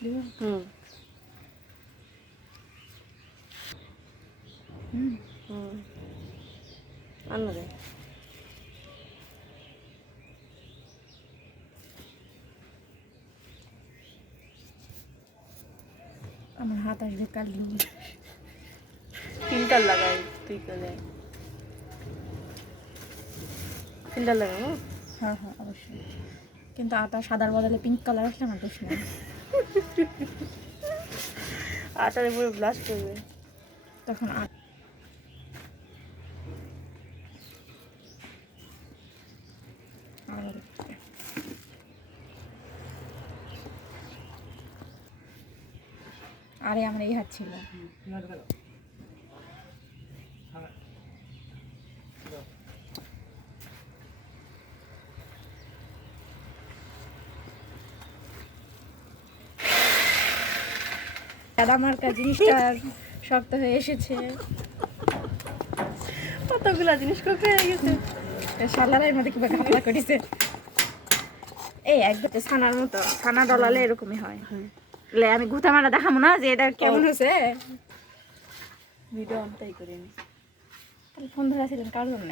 হুম আনো রে আমার হাত আসবে কাল ফিল্টার লাগাই তুই করে ফিল্টার লাগাবো হ্যাঁ হ্যাঁ অবশ্যই, কিন্তু আটা সাদার বদলে পিঙ্ক কালার আসলে আমার দোষ নেই। আটার উপরে ব্লাস্ট করবে তখন আরে আমার এই হাত ছিল। দাদা মার্কা জিনিসটা শক্ত হয়ে এসেছে, কতগুলা জিনিস কোথায় হয়ে গেছে সালারের মধ্যে কিংবা ঘাপলা করেছে। এই একদম ছানার মতো, ছানা ডলালে এরকমই হয়। আমি ঘুতা মারা দেখাবো না যে এটা কেমন হয়েছে। ভিডিও অনটাই করিনি তাহলে ফোন ধরা ছিলেন কার জন্য?